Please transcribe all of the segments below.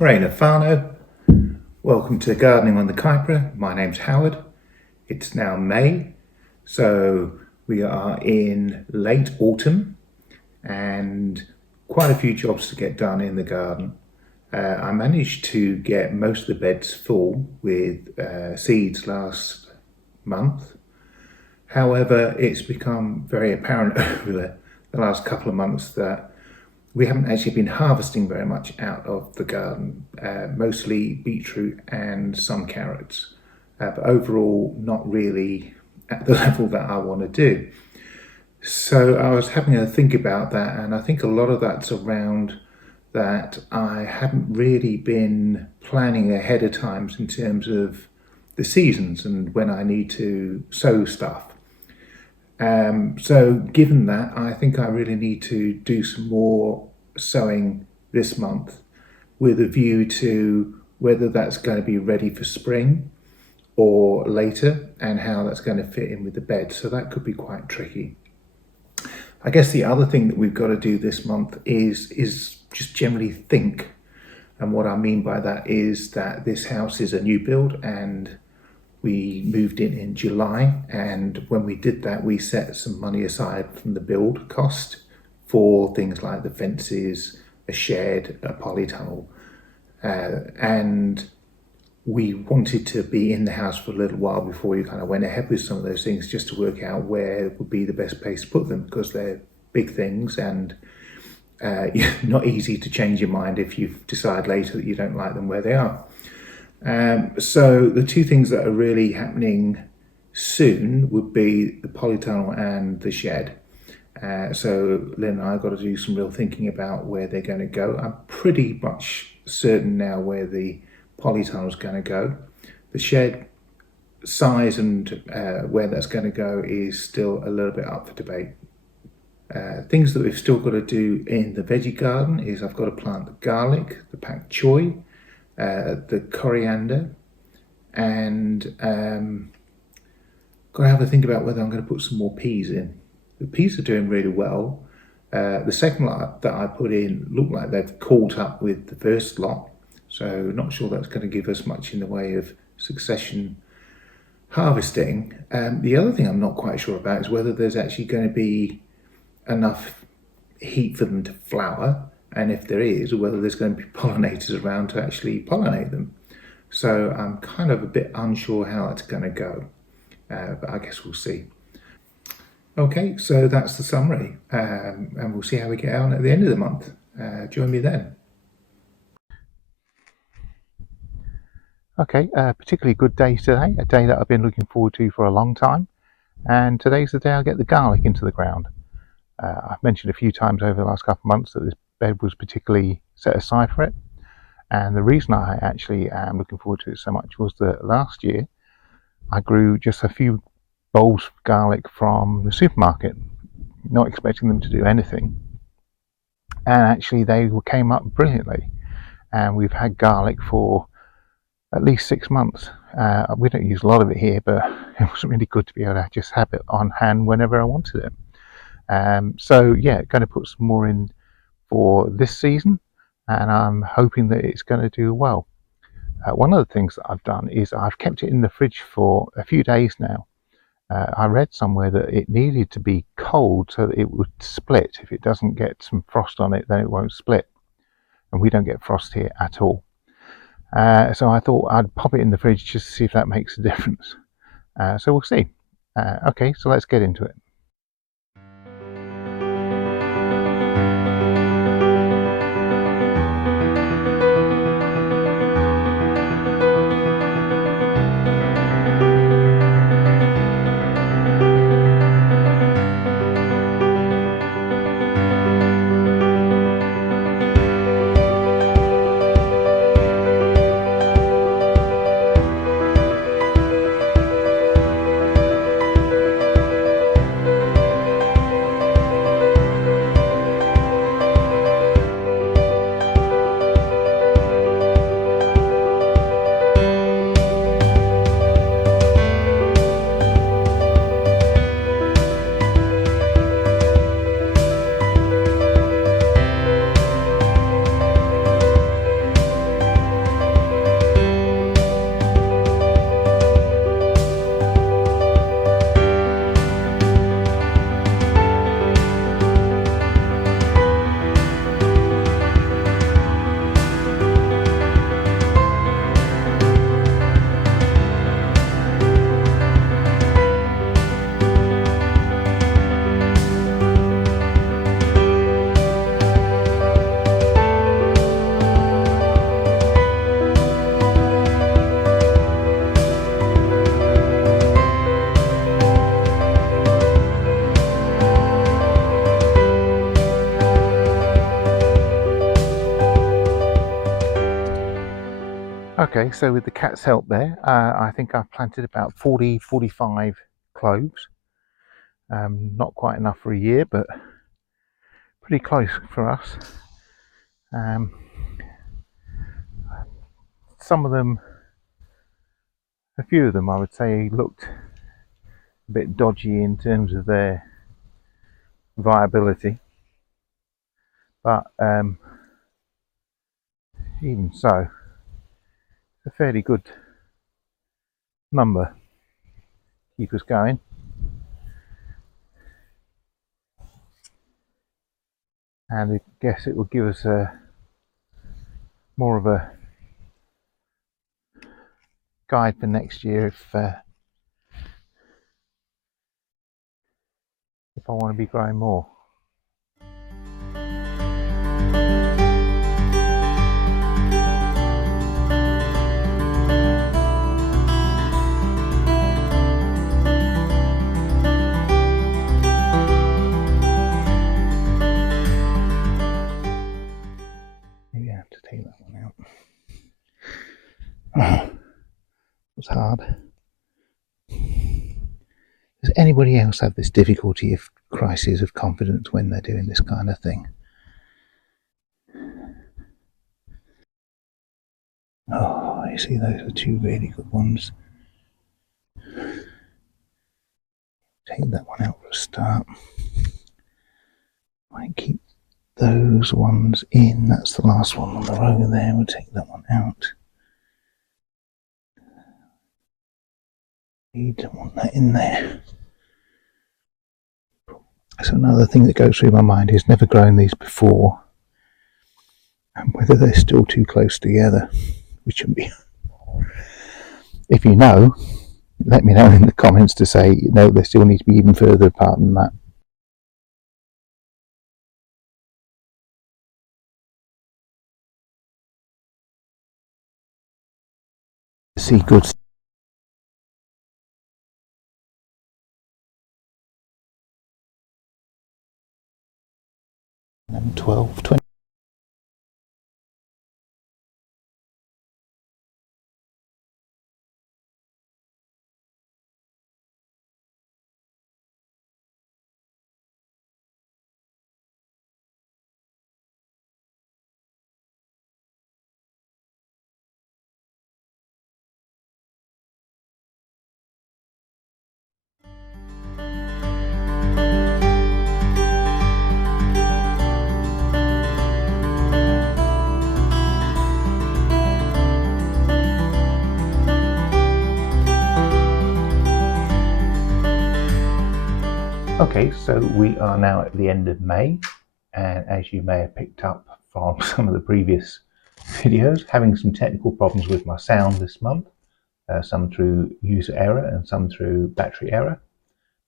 Morena Fano, welcome to Gardening on the Kaipara. My name's Howard. It's now May, so we are in late autumn and quite a few jobs to get done in the garden. I managed to get most of the beds full with seeds last month. However, it's become very apparent over the last couple of months that we haven't actually been harvesting very much out of the garden, mostly beetroot and some carrots, but overall not really at the level that I want to do. So I was having a think about that, and I think a lot of that's around that I haven't really been planning ahead of time in terms of the seasons and when I need to sow stuff. So given that, I think I really need to do some more sowing this month with a view to whether that's going to be ready for spring or later and how that's going to fit in with the bed. So that could be quite tricky. I guess the other thing that we've got to do this month is just generally think. And what I mean by that is that this house is a new build and we moved in July, and when we did that, we set some money aside from the build cost for things like the fences, a shed, a polytunnel, and we wanted to be in the house for a little while before we kind of went ahead with some of those things, just to work out where would be the best place to put them, because they're big things and not easy to change your mind if you decide later that you don't like them where they are. So the two things that are really happening soon would be the polytunnel and the shed. So Lynn and I have got to do some real thinking about where they're going to go. I'm pretty much certain now where the polytunnel is going to go. The shed size and where that's going to go is still a little bit up for debate. Things that we've still got to do in the veggie garden is I've got to plant the garlic, the pak choi, the coriander, and got to have a think about whether I'm going to put some more peas in. The peas are doing really well. The second lot that I put in looked like they've caught up with the first lot, so not sure that's going to give us much in the way of succession harvesting. The other thing I'm not quite sure about is whether there's actually going to be enough heat for them to flower, and if there is, whether there's going to be pollinators around to actually pollinate them. So I'm kind of a bit unsure how that's going to go, but I guess we'll see. Okay, so that's the summary, and we'll see how we get on at the end of the month. Join me then. Okay, particularly good day today, a day that I've been looking forward to for a long time, and today's the day I'll get the garlic into the ground. I've mentioned a few times over the last couple of months that this bed was particularly set aside for it, and the reason I actually am looking forward to it so much was that last year I grew just a few bulbs of garlic from the supermarket, not expecting them to do anything, and actually they came up brilliantly, and we've had garlic for at least 6 months. We don't use a lot of it here, but it was really good to be able to just have it on hand whenever I wanted it. So yeah, going to put some more in for this season, and I'm hoping that it's going to do well. One of the things that I've done is I've kept it in the fridge for a few days now. I read somewhere that it needed to be cold so that it would split. If it doesn't get some frost on it, then it won't split, and we don't get frost here at all. So I thought I'd pop it in the fridge just to see if that makes a difference. So we'll see. Okay, so let's get into it. Okay, so with the cat's help there, I think I've planted about 45 cloves. Not quite enough for a year, but pretty close for us. Some of them, a few of them I would say looked a bit dodgy in terms of their viability, but even so, a fairly good number. Keep us going. And I guess it will give us more of a guide for next year if I want to be growing more. Maybe I have to take that one out. It was hard. Does anybody else have this difficulty of crisis of confidence when they're doing this kind of thing? Oh, you see, those are two really good ones. Take that one out for a start. Might keep those ones in. That's the last one on the row there. We'll take that one out. You don't want that in there. So another thing that goes through my mind is never grown these before and whether they're still too close together, which would be. If you know, let me know in the comments to say no, they still need to be even further apart than that. See good. And 12, 20. Okay, so we are now at the end of May, and as you may have picked up from some of the previous videos, having some technical problems with my sound this month, some through user error and some through battery error.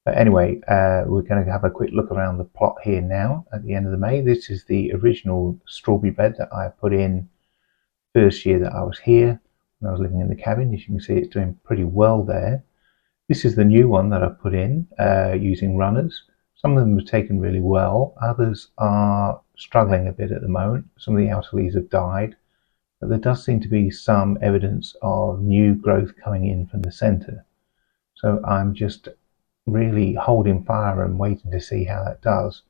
But anyway, we're going to have a quick look around the plot here now at the end of the May. This is the original strawberry bed that I put in first year that I was here, when I was living in the cabin. As you can see, it's doing pretty well there. This is the new one that I put in using runners. Some of them have taken really well. Others are struggling a bit at the moment. Some of the outer leaves have died, but there does seem to be some evidence of new growth coming in from the center. So I'm just really holding fire and waiting to see how that does.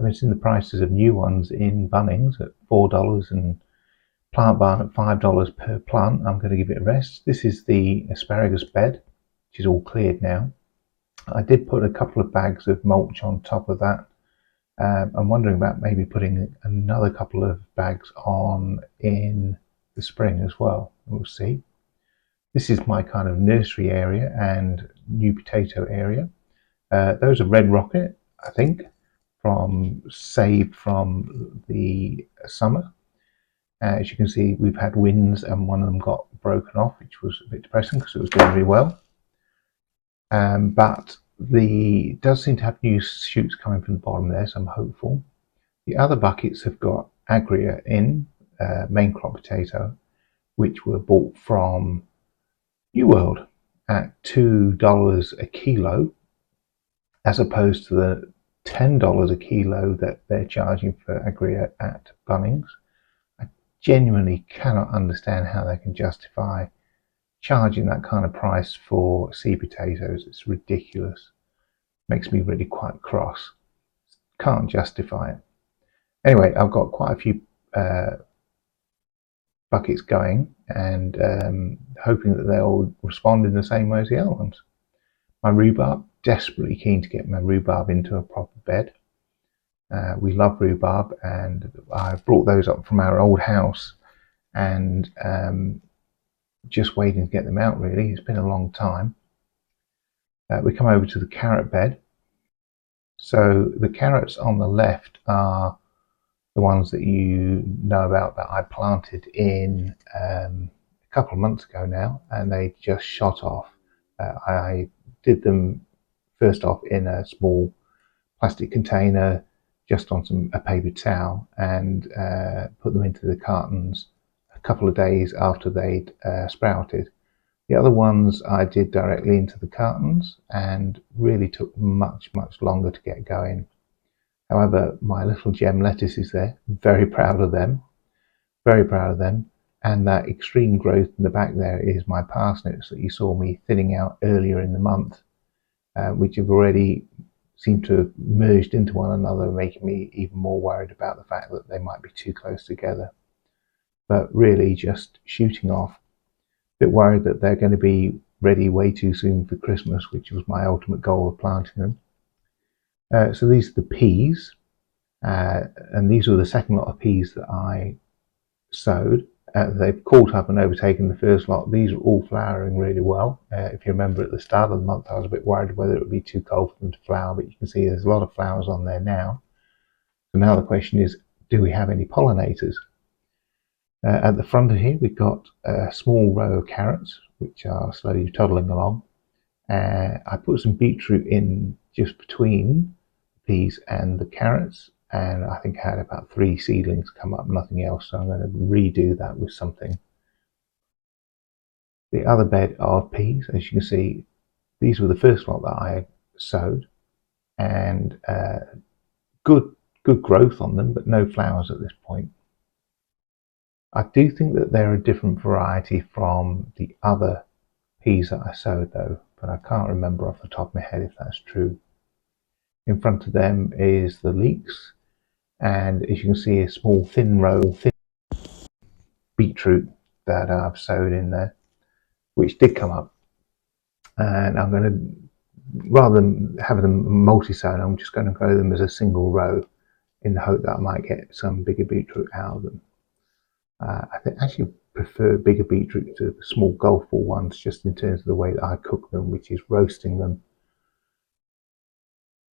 I've seen the prices of new ones in Bunnings at $4 and Plant Barn at $5 per plant. I'm going to give it a rest. This is the asparagus bed, which is all cleared now. I did put a couple of bags of mulch on top of that. I'm wondering about maybe putting another couple of bags on in the spring as well. We'll see. This is my kind of nursery area and new potato area. Those are red rocket, I think, saved from the summer. As you can see, we've had winds and one of them got broken off, which was a bit depressing because it was doing really well. But does seem to have new shoots coming from the bottom there, so I'm hopeful. The other buckets have got agria in, main crop potato, which were bought from New World at $2 a kilo, as opposed to the $10 a kilo that they're charging for agria at Bunnings. I genuinely cannot understand how they can justify charging that kind of price for sea potatoes. It's ridiculous. Makes me really quite cross. Can't justify it. Anyway, I've got quite a few buckets going, and hoping that they'll respond in the same way as the other ones. My rhubarb, desperately keen to get my rhubarb into a proper bed. We love rhubarb, and I brought those up from our old house, and just waiting to get them out really. It's been a long time. We come over to the carrot bed. So the carrots on the left are the ones that you know about that I planted in a couple of months ago now, and they just shot off. I did them first off in a small plastic container just on a paper towel, and put them into the cartons a couple of days after they'd sprouted. The other ones I did directly into the cartons and really took much longer to get going. However, my little gem lettuce is there. Very proud of them. Very proud of them. And that extreme growth in the back there is my parsnips that you saw me thinning out earlier in the month, which have already seemed to have merged into one another, making me even more worried about the fact that they might be too close together. But really just shooting off. A bit worried that they're going to be ready way too soon for Christmas, which was my ultimate goal of planting them. So these are the peas, and these were the second lot of peas that I sowed. They've caught up and overtaken the first lot. These are all flowering really well. If you remember at the start of the month, I was a bit worried whether it would be too cold for them to flower, but you can see there's a lot of flowers on there now. So now the question is, do we have any pollinators? At the front of here, we've got a small row of carrots, which are slowly toddling along. I put some beetroot in just between the peas and the carrots, and I think I had about 3 seedlings come up, nothing else, so I'm going to redo that with something. The other bed of peas, as you can see, these were the first lot that I sowed, and good growth on them, but no flowers at this point. I do think that they're a different variety from the other peas that I sowed though, but I can't remember off the top of my head if that's true. In front of them is the leeks, and as you can see, a small thin row of beetroot that I've sowed in there, which did come up. And I'm going to, rather than having them multi-sown, I'm just going to grow them as a single row in the hope that I might get some bigger beetroot out of them. I think actually prefer bigger beetroot to the small golf ball ones, just in terms of the way that I cook them, which is roasting them.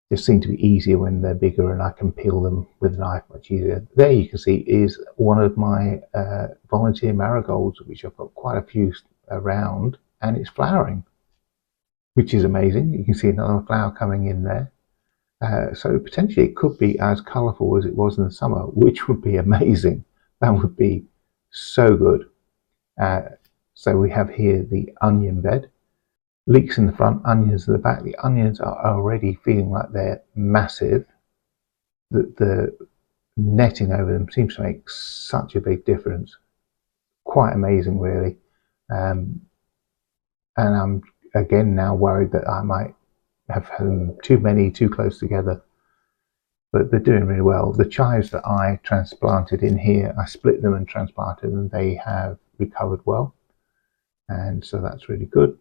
Just seem to be easier when they're bigger, and I can peel them with a knife much easier. There you can see is one of my volunteer marigolds, which I've got quite a few around, and it's flowering, which is amazing. You can see another flower coming in there. So potentially it could be as colourful as it was in the summer, which would be amazing. That would be so good. So we have here the onion bed. Leeks in the front, onions in the back. The onions are already feeling like they're massive. The netting over them seems to make such a big difference. Quite amazing, really. And I'm again now worried that I might have them too many, too close together. But they're doing really well. The chives that I transplanted in here, I split them and transplanted, and they have recovered well. And so that's really good.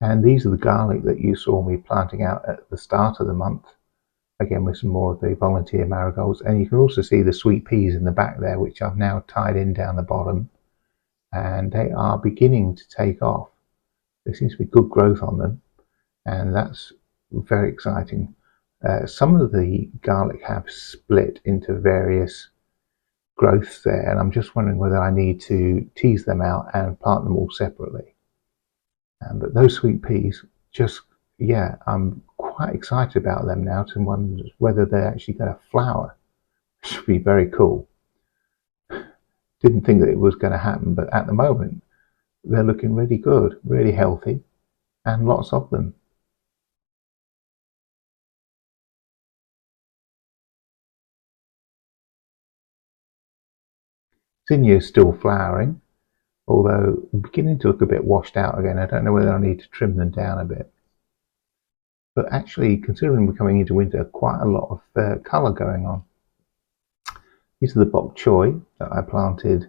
And these are the garlic that you saw me planting out at the start of the month, again with some more of the volunteer marigolds. And you can also see the sweet peas in the back there, which I've now tied in down the bottom, and they are beginning to take off. There seems to be good growth on them, and that's very exciting. Some of the garlic have split into various growths there, and I'm just wondering whether I need to tease them out and plant them all separately. But those sweet peas, just, yeah, I'm quite excited about them now, to wonder whether they're actually going to flower. Should be very cool. Didn't think that it was going to happen, but at the moment they're looking really good, really healthy, and lots of them. Zinnia is still flowering, although beginning to look a bit washed out again. I don't know whether I need to trim them down a bit. But actually, considering we're coming into winter, quite a lot of colour going on. These are the bok choy that I planted.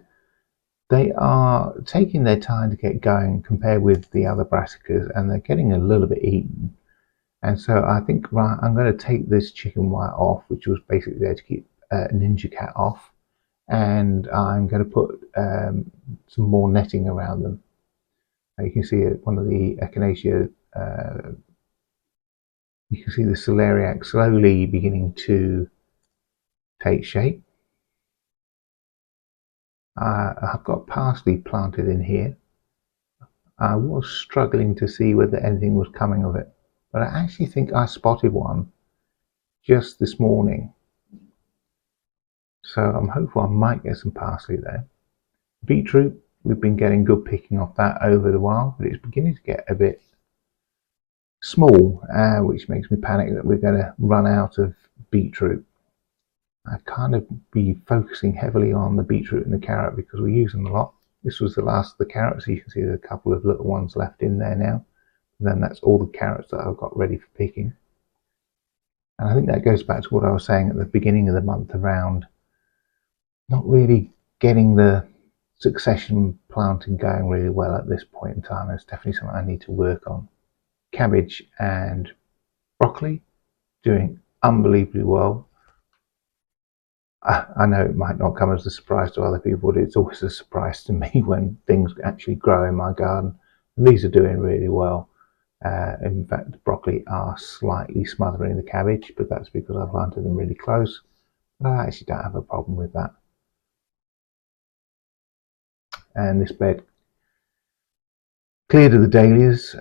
They are taking their time to get going compared with the other brassicas, and they're getting a little bit eaten. And so I think, right, I'm going to take this chicken wire off, which was basically there to keep Ninja Cat off, and I'm going to put some more netting around them. You can see one of the echinacea, you can see the celeriac slowly beginning to take shape. I've got parsley planted in here. I was struggling to see whether anything was coming of it, but I actually think I spotted one just this morning. So I'm hopeful I might get some parsley there. Beetroot, we've been getting good picking off that over the while, but it's beginning to get a bit small, which makes me panic that we're going to run out of beetroot. I kind of be focusing heavily on the beetroot and the carrot because we use them a lot. This was the last of the carrots, so you can see there's a couple of little ones left in there now. And then that's all the carrots that I've got ready for picking. And I think that goes back to what I was saying at the beginning of the month around not really getting the succession planting going really well at this point in time. It's definitely something I need to work on. Cabbage and broccoli doing unbelievably well. I know it might not come as a surprise to other people, but it's always a surprise to me when things actually grow in my garden. And these are doing really well. In fact, the broccoli are slightly smothering the cabbage, but that's because I've planted them really close. But I actually don't have a problem with that. And this bed cleared of the dahlias.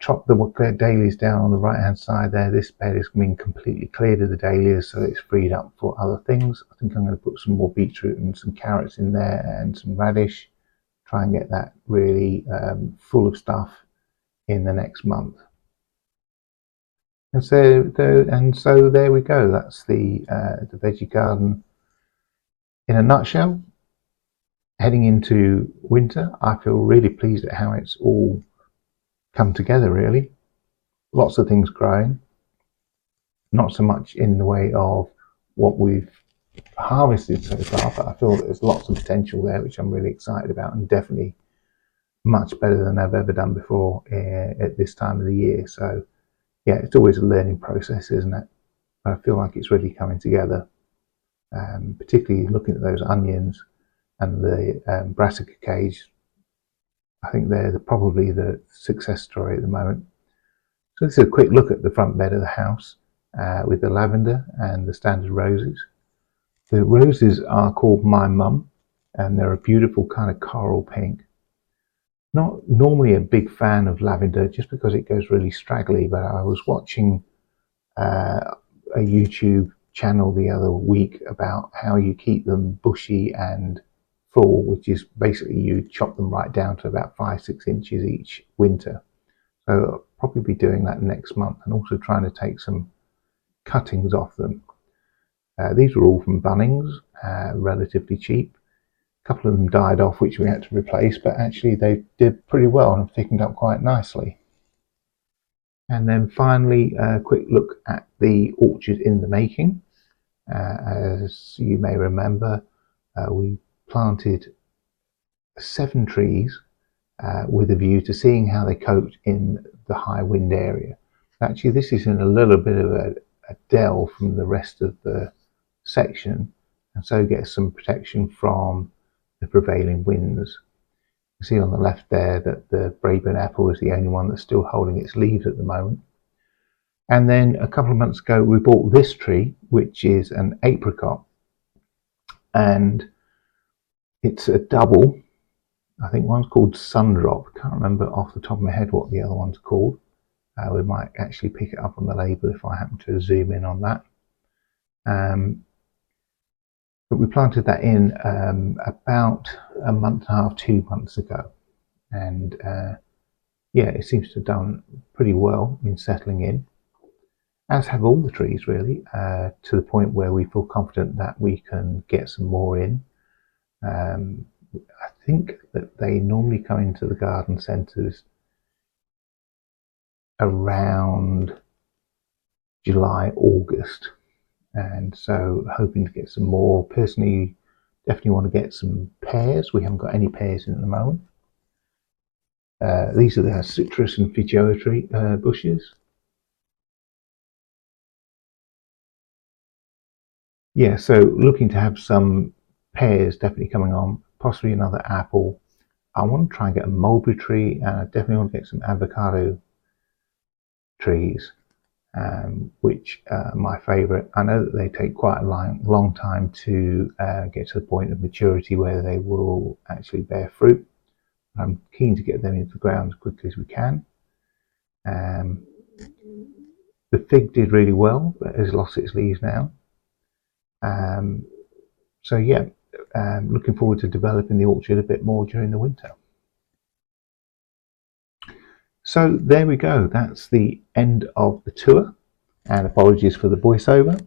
Chopped the dahlias down on the right hand side there. This bed has been completely cleared of the dahlias, so it's freed up for other things. I think I'm going to put some more beetroot and some carrots in there and some radish. Try and get that really full of stuff in the next month. And so there we go. That's the veggie garden in a nutshell. Heading into winter, I feel really pleased at how it's all come together. Really, lots of things growing. Not so much in the way of what we've harvested so far, but I feel that there's lots of potential there, which I'm really excited about, and definitely much better than I've ever done before at this time of the year. So yeah, it's always a learning process, isn't it? But I feel like it's really coming together, particularly looking at those onions and the brassica cage. I think they're probably the success story at the moment. So this is a quick look at the front bed of the house with the lavender and the standard roses. The roses are called My Mum, and they're a beautiful kind of coral pink. Not normally a big fan of lavender just because it goes really straggly, but I was watching a YouTube channel the other week about how you keep them bushy and full, which is basically you chop them right down to about 5-6 inches each winter. So I'll probably be doing that next month, and also trying to take some cuttings off them. These were all from Bunnings, relatively cheap. A couple of them died off, which we had to replace, but actually they did pretty well and thickened up quite nicely. And then finally, a quick look at the orchard in the making. As you may remember, we planted 7 trees with a view to seeing how they cope in the high wind area. Actually, this is in a little bit of a dell from the rest of the section, and so gets some protection from the prevailing winds. You see on the left there that the Braeburn apple is the only one that's still holding its leaves at the moment. And then a couple of months ago we bought this tree, which is an apricot, and it's a double. I think one's called Sundrop. Can't remember off the top of my head what the other one's called. We might actually pick it up on the label if I happen to zoom in on that. But we planted that in about a month and a half, 2 months ago, and yeah, it seems to have done pretty well in settling in, as have all the trees really, to the point where we feel confident that we can get some more in. I think that they normally come into the garden centres around July, August, and so hoping to get some more. Personally, definitely want to get some pears. We haven't got any pears in at the moment. These are the citrus and feijoa tree bushes. Yeah, so looking to have some pears definitely coming on, possibly another apple. I want to try and get a mulberry tree, and I definitely want to get some avocado trees, which are my favourite. I know that they take quite a long time to get to the point of maturity where they will actually bear fruit. I'm keen to get them into the ground as quickly as we can. Um, the fig did really well, but has lost its leaves now. Um, so yeah, looking forward to developing the orchard a bit more during the winter. So there we go. That's the end of the tour, and apologies for the voiceover.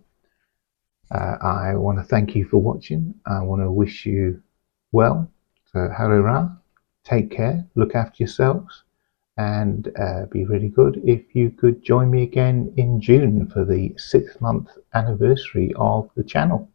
I want to thank you for watching. I want to wish you well. So harura, take care, look after yourselves, and be really good if you could join me again in June for the 6th month anniversary of the channel.